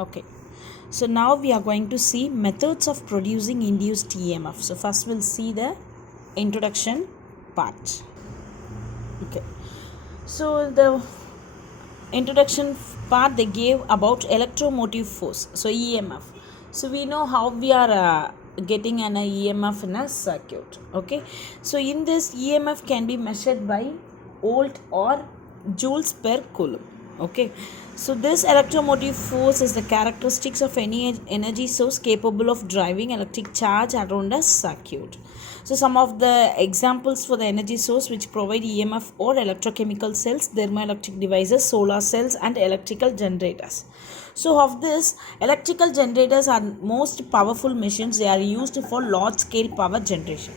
Okay, so now we are going to see methods of producing induced EMF. So first we'll see the introduction part. Okay, so the introduction part they gave about electromotive force, so EMF. So we know how we are getting an EMF in a circuit. Okay, so in this EMF can be measured by volt or joules per coulomb. Okay, so this electromotive force is the characteristics of any energy source capable of driving electric charge around a circuit. So some of the examples for the energy source which provide EMF or electrochemical cells, thermoelectric devices, solar cells and electrical generators. So of this, electrical generators are most powerful machines. They are used for large scale power generation.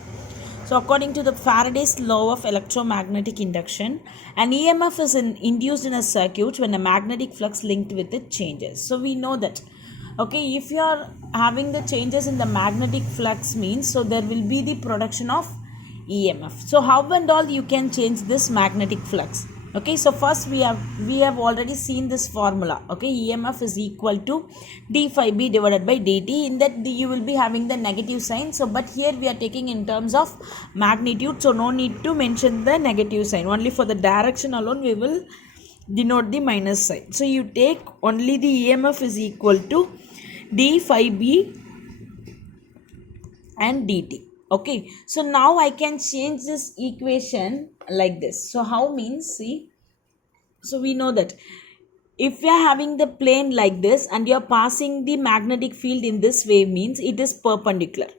So according to the Faraday's law of electromagnetic induction, an EMF is induced in a circuit when a magnetic flux linked with it changes. So we know that, okay, if you are having the changes in the magnetic flux means, so there will be the production of EMF. So how and all you can change this magnetic flux? Okay, so first we have already seen this formula. Okay, EMF is equal to d phi b divided by dt. In that you will be having the negative sign. So but here we are taking in terms of magnitude, so no need to mention the negative sign. Only for the direction alone we will denote the minus sign. So you take only the EMF is equal to d phi b and dt. Okay, so now I can change this equation like this. So how means, see, so we know that if we are having the plane like this and you are passing the magnetic field in this way means it is perpendicular.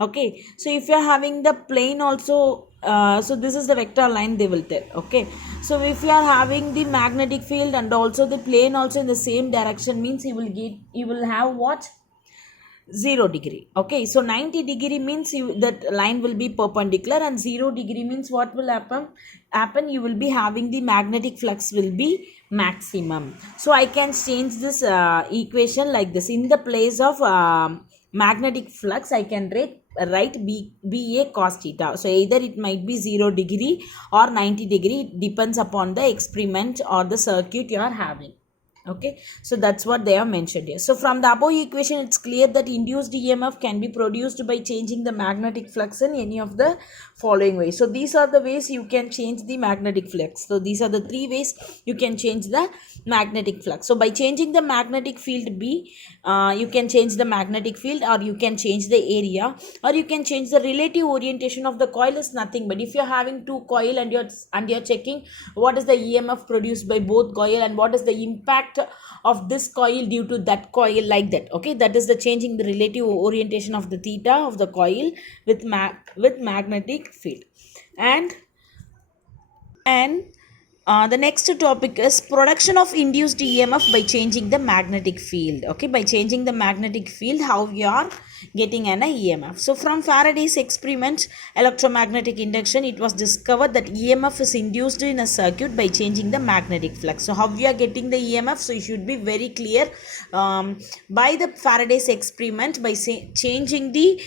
Okay, so if you are having the plane also, so this is the vector line they will tell. Okay, so if you are having the magnetic field and also the plane also in the same direction means you will have what? 0 degree. Okay, so 90 degree means that line will be perpendicular, and 0 degree means what will happen, you will be having the magnetic flux will be maximum. So I can change this equation like this. In the place of magnetic flux I can write BA cos theta. So either it might be 0 degree or 90 degree, it depends upon the experiment or the circuit you are having. Okay, so that's what they have mentioned here. So from the above equation it's clear that induced EMF can be produced by changing the magnetic flux in any of the following ways. So these are the ways you can change the magnetic flux. So these are the three ways you can change the magnetic flux. So by changing the magnetic field B, you can change the magnetic field, or you can change the area, or you can change the relative orientation of the coil. Is nothing but if you're having two coil and you're checking what is the EMF produced by both coil and what is the impact of this coil due to that coil, like that. Okay, that is the changing the relative orientation of the theta of the coil with magnetic field. And the next topic is production of induced EMF by changing the magnetic field. Okay, by changing the magnetic field, how you are getting an EMF. So from Faraday's experiment, electromagnetic induction, it was discovered that EMF is induced in a circuit by changing the magnetic flux. So how we are getting the EMF? So you should be very clear. By the Faraday's experiment, by changing the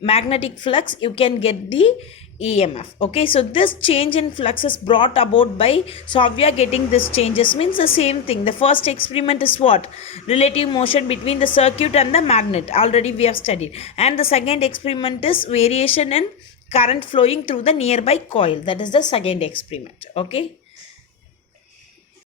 magnetic flux, you can get the EMF. Okay, so this change in flux is brought about by, so how we are getting this changes means the same thing. The first experiment is what? Relative motion between the circuit and the magnet. Already we have studied. And the second experiment is variation in current flowing through the nearby coil. That is the second experiment. Okay.